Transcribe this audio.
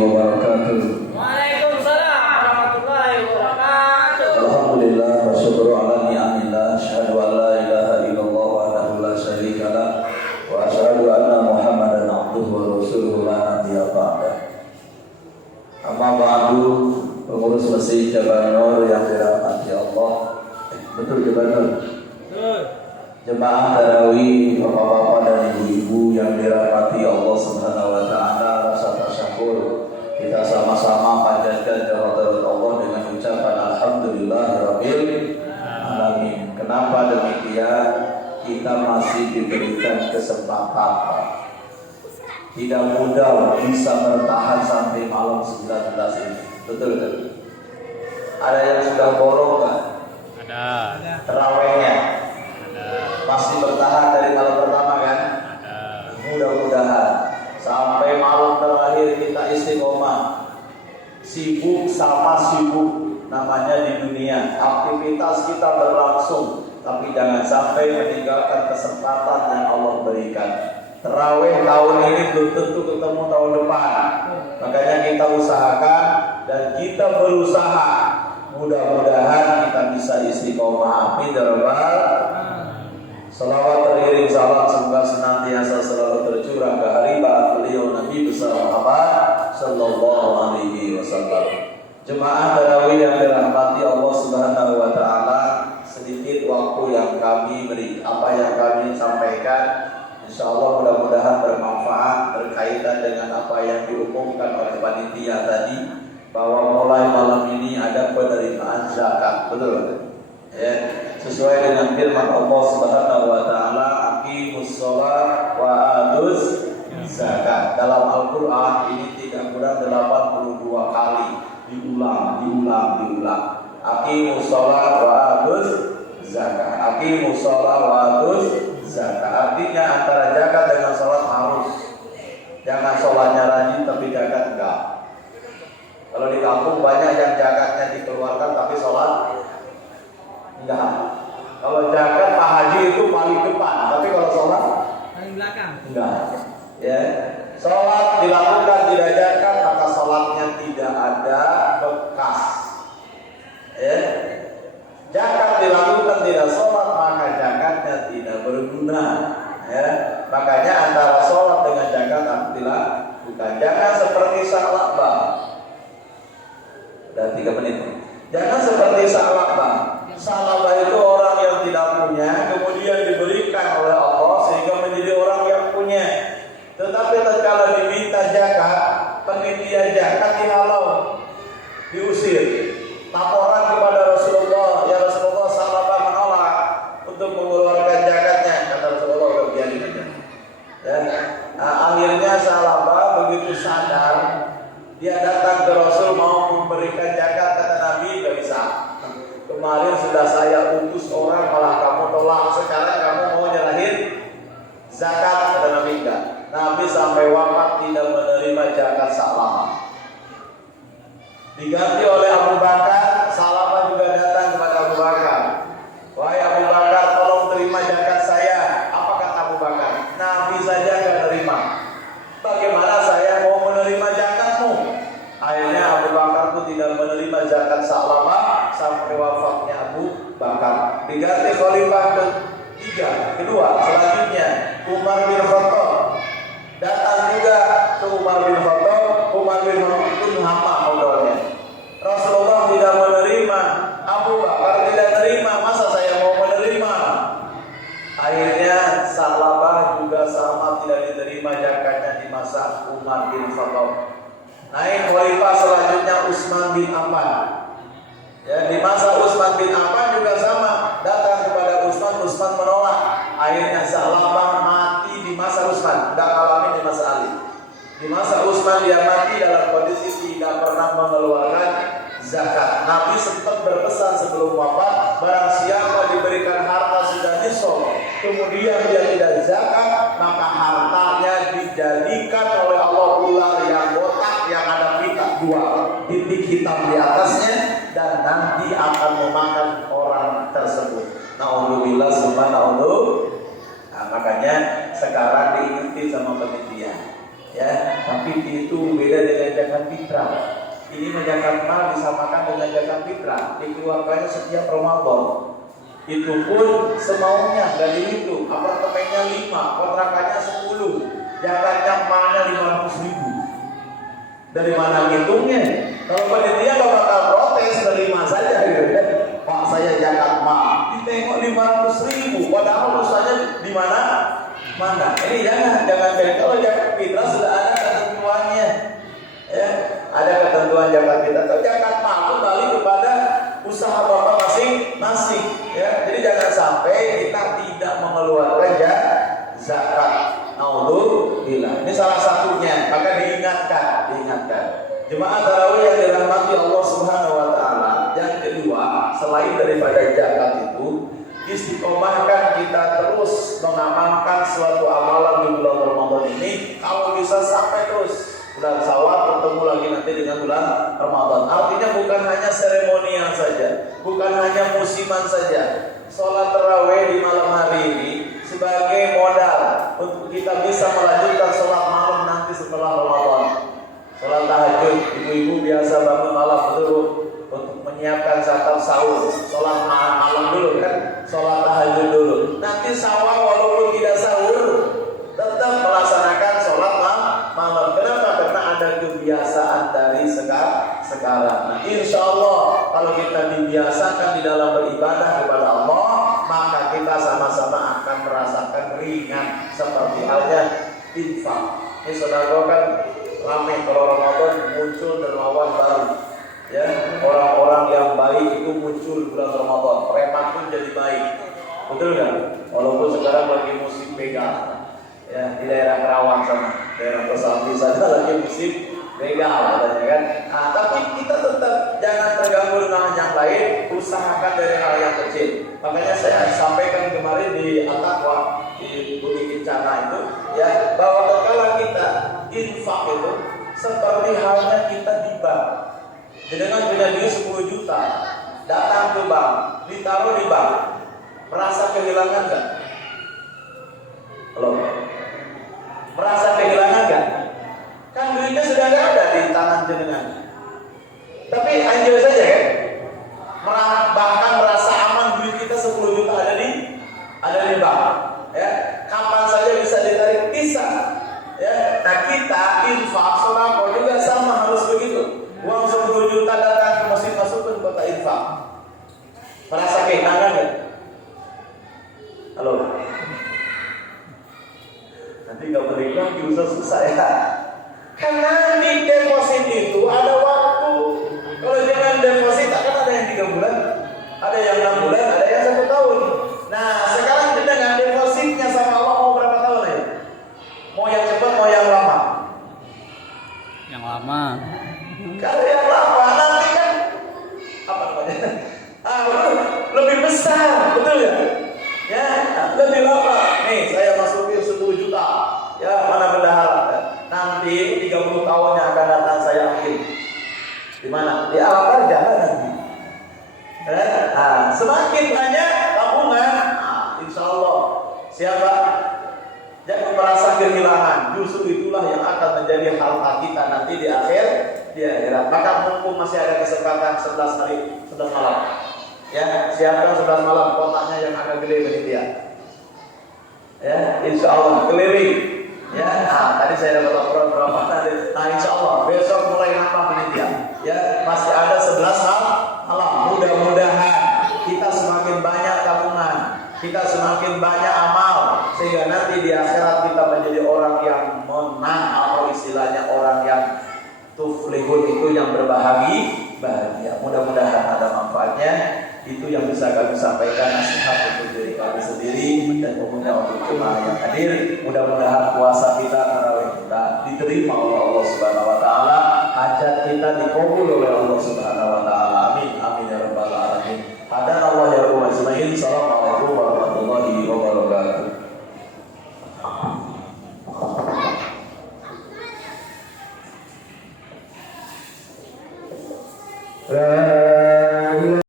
wabarakatuh. Waalaikumsalam warahmatullahi wabarakatuh. Alhamdulillah wa syukru ala ni'amillah. Asyhadu an la ilaha illallah wahdahu la syarika lah wa asyhadu anna Muhammadan abduhu wa rasuluhu la nabiyya ba'dah. Amma ba'du, pengurus Masjid Jabal Nur yang dirahmati Allah. Betul Jabal Nur? Betul. Jemaah tarawih, bapak-bapak dan ibu-ibu yang dirahmati Allah Subhanahu wa taala, rasa bersyukur kita sama-sama panjatkan kehadirat Allah dengan ucapan alhamdulillahirabbil alamin. Kenapa demikian? Kita masih diberikan kesempatan. Tidak mudah bisa bertahan sampai malam 19 ini. Betul kan? Ada yang sudah borong kan? Ada. Terawihnya masih bertahan dari malam pertama kan? Mudah-mudahan sampai malam terakhir kita istiqomah. Sibuk sama sibuk namanya di dunia. Aktivitas kita berlangsung, tapi jangan sampai meninggalkan kesempatan yang Allah berikan. Terawih tahun ini belum tentu ketemu tahun depan. Makanya kita usahakan dan kita berusaha. Mudah-mudahan kita bisa istiqomah. Amin ya rabbal. Salawat teriring salam semoga senantiasa selalu tercurah ke haribat beliau Nabi besar Muhammad sallallahu alaihi wasallam. Jemaah tarawih yang dirahmati Allah Subhanahu wa taala, sedikit waktu yang kami beri, apa yang kami sampaikan insyaallah mudah-mudahan bermanfaat berkaitan dengan apa yang diumumkan oleh panitia tadi, bahwa mulai malam ini ada penerimaan zakat. Betul? Ya, sesuai dengan firman Allah Subhanahu wa taala, aqimus shalah wa atuz zakat. Dalam Al-Qur'an ini tidak kurang 82 kali diulang. Aqimus shalah wa atuz zakat. Aqimus shalah wa atuz zakat. Artinya antara zakat dengan salat harus. Jangan salatnya rajin tapi zakat enggak. Kalau di kampung banyak yang zakatnya dikeluarkan tapi salat enggak. Kalau zakat Pak Haji itu paling depan, tapi kalau sholat Paling belakang. enggak. Ya, sholat dilakukan tidak zakat maka sholatnya tidak ada bekas. Ya, zakat dilakukan tidak sholat maka zakatnya tidak berguna. Ya, makanya antara sholat dengan zakat adalah bukan. Jangan seperti Sa'labah. Udah 3 menit. Jangan seperti Sa'labah. Sa'labah itu orang yang tidak punya, kemudian diberikan oleh Allah sehingga menjadi orang yang punya. Tetapi tatkala diminta zakat, panitia zakat dihalau, diusir. Laporan kepada Rasulullah, ya Rasulullah, Sa'labah menolak untuk mengeluarkan zakatnya. Kata Rasulullah, udah biarin aja. Ya. Nah, akhirnya Sa'labah begitu sadar, dia datang ke Rasul mau memberikan zakat, kata Nabi, gak bisa. Kemarin sudah saya utus orang malah kamu tolak. Sekarang kamu mau nyerahin zakat, kata Nabi enggak. Nabi sampai wafat tidak menerima zakat Sa'labah. Diganti oleh Abu Bakar. Sa'labah juga datang kepada Abu Bakar. Wahai Abu Bakar, tolong terima zakat saya. Apa kata Abu Bakar? Nabi saja enggak terima. Bagaimana saya mau menerima zakatmu? Akhirnya Abu Bakar pun tidak menerima zakat Sa'labah sampai wafatnya Abu Bakar. Diganti khalifah kedua selanjutnya Umar bin Khattab. Datang juga ke Umar bin Khattab. Umar bin Khattab pun hamba modalnya. Rasulullah tidak menerima, Abu Bakar tidak menerima, masa saya mau menerima? Akhirnya Sa'labah juga sama tidak diterima zakatnya di masa Umar bin Khattab. Naik khalifah selanjutnya Utsman bin Affan. Ya, di masa Utsman bin Affan juga sama, datang kepada Utsman menolak. Akhirnya Sa'labah mati di masa Utsman, tidak alami di masa Ali. Di masa Utsman dia mati dalam kondisi tidak pernah mengeluarkan zakat. Nabi sempat berpesan sebelum wafat, barang siapa diberikan harta sudah nisab, kemudian dia tidak zakat, maka hartanya dijadikan oleh Allah ular yang botak yang ada pita 2 titik hitam di atasnya dan nanti akan memakan orang tersebut. Na'udzubillah summa na'udzu. Nah, makanya sekarang diikuti sama panitia. Ya, tapi itu beda dengan zakat fitrah. Ini zakat mal disamakan dengan zakat fitrah, dikeluarkannya setiap Ramadan. Itu pun semaunya, nggak dihitung. Apartemennya 5, kontrakannya 10, zakatnya malnya 500.000. Dari mana ngitungnya? Kalau panitia nggak bakal protes, terima saja gitu ya. Pak, saya zakat mal, ditengok 500.000, padahal usahanya di mana? Mana? Ini jangan kalau zakat fitrah sudah ada ketentuannya. Ya, ada ketentuan zakat fitrah. Atau zakat mal kembali kepada usaha bapak masing-masing. Ya, jadi jangan sampai kita tidak mengeluarkan zakat. Naudzubillah. Ini salah satunya. Maka diingatkan. Jemaah tarawih yang dirahmati Allah Subhanahu wa taala. Yang kedua, selain daripada zakat itu, istiqomahkan kita terus mengamalkan suatu amalan di bulan Ramadan ini. Kalau bisa sampai terus bulan Syawal bertemu lagi nanti dengan bulan Ramadan. Artinya bukan hanya seremonial saja, bukan hanya musiman saja. Sholat tarawih di malam hari ini sebagai modal untuk kita bisa melanjutkan sholat malam nanti setelah Ramadan. Sholat tahajud, ibu-ibu biasa bangun malam dulu untuk menyiapkan santap sahur. Sholat malam dulu kan, sholat tahajud dulu. Nanti Syawal walaupun tidak sahur, tetap melaksanakan sholat malam. Kenapa? Karena ada kebiasaan dari sekarang. Nah, insya Allah kalau kita dibiasakan di dalam beribadah kepada Allah, maka kita sama-sama akan merasakan ringan. Seperti halnya infak. Ini saudara kan ramai kalau Ramadan muncul dermawan baru. Ya, orang-orang yang baik itu muncul bulan Ramadan. Preman pun jadi baik. Betul kan? Walaupun sekarang lagi musim begal. Ya, di daerah Kerawang sana, daerah Kosambi sana lagi musim begal katanya kan. Nah, tapi kita tetap jangan terganggu dengan yang lain, usahakan dari hal yang kecil. Makanya saya sampaikan kemarin di Al-Taqwa di Bumi Kencana itu, ya, bahwa tatkala kita infak itu seperti halnya kita di bank. Dengan punya duit 10 juta, datang ke bank, ditaruh di bank, merasa kehilangan nggak? Halo? Merasa kehilangan nggak? Kan duitnya sudah nggak ada di tangan jenengan. Tapi enjoy saja kan? Bahkan merasa aman duit kita 10 juta ada di bank. Ya, kapan saja bisa ditarik, bisa. Ya, nah kita infak sedekah juga sama harus begitu. Uang 10 juta datang ke masjid, masukkan kota infak. Merasa kehilangan nggak? Halo? Nanti nggak balik lagi susah ya. Karena di deposit itu ada waktu. Kalau jangan deposit akan ada yang 3 bulan, ada yang 6 bulan, ada yang 1 tahun. Nah sekarang dengan depositnya sama Allah mau berapa tahun ya? Mau yang cepat, mau yang lama? Yang lama. Kalau yang lama nanti kan apa namanya? Lebih besar, betul ya? Ya, lebih lama. Nih saya masukin 10 juta. Ya, mana bendahara? Nanti 30 tahun yang akan datang saya ambil. Di mana? Di alam kerjaan nanti. Nah, semakin banyak tabungan, insya Allah siapa? Jangan merasa kehilangan. Justru itulah yang akan menjadi harta kita nanti di akhirat. Maka mumpung masih ada kesempatan 11 hari, 11 malam. Ya, siapkan 11 malam kotaknya yang agak gede panitia. Ya, insya Allah keliling. Ya, tadi saya dapat laporan berapa tadi. Nah, insya Allah besok mulai nambah panitia. Ya, masih ada 11 malam. Mudah-mudahan kita semakin banyak tabungan, kita semakin banyak amal, sehingga nanti di akhirat kita menjadi orang yang menang atau istilahnya orang yang tuflihun itu yang bahagia. Mudah-mudahan ada manfaatnya. Itu yang bisa kami sampaikan, nasihat untuk diri kami sendiri dan umumnya untuk jemaah yang hadir. Mudah-mudahan puasa kita, tarawih kita diterima oleh Allah Subhanahu wa taala, hajat kita dikabul oleh Allah Subhanahu